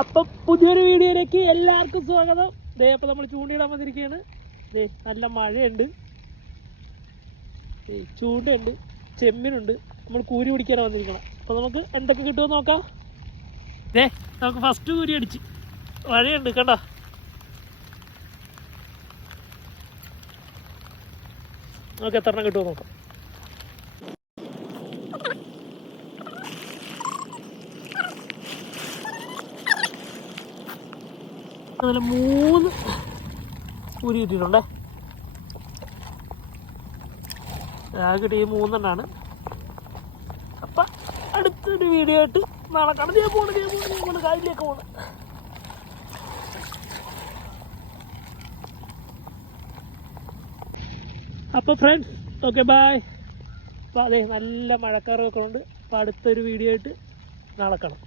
അപ്പം പുതിയൊരു വീഡിയോയിലേക്ക് എല്ലാവർക്കും സ്വാഗതം. ദേ അപ്പം നമ്മൾ ചൂണ്ടയിടാൻ വന്നിരിക്കുകയാണ്. ദേ നല്ല മഴയുണ്ട്, ചൂണ്ടുണ്ട്, ചെമ്മീനുണ്ട്. നമ്മൾ കൂരി പിടിക്കാനാണ് വന്നിരിക്കണം. അപ്പോൾ നമുക്ക് എന്തൊക്കെ കിട്ടുമെന്ന് നോക്കാം. ദേ നമുക്ക് ഫസ്റ്റ് കൂരി അടിച്ച് മഴയുണ്ട് കണ്ടോ. നമുക്ക് എത്ര എണ്ണം കിട്ടുമെന്ന് നോക്കാം. അതിൽ 3 കൂരി കിട്ടിയിട്ടുണ്ടേ. കിട്ടിയ 3 എണ്ണമാണ്. അപ്പം അടുത്തൊരു വീഡിയോ ആയിട്ട് നാളെ കാണാം. പോണ് കായലിലേക്ക് പോണ്. അപ്പോൾ ഫ്രണ്ട്സ് ഓക്കെ ബായ്. അപ്പോൾ അതെ നല്ല മഴക്കാറൊക്കെ ഉണ്ട്. അപ്പോൾ അടുത്തൊരു വീഡിയോ ആയിട്ട് നാളെ കാണാം.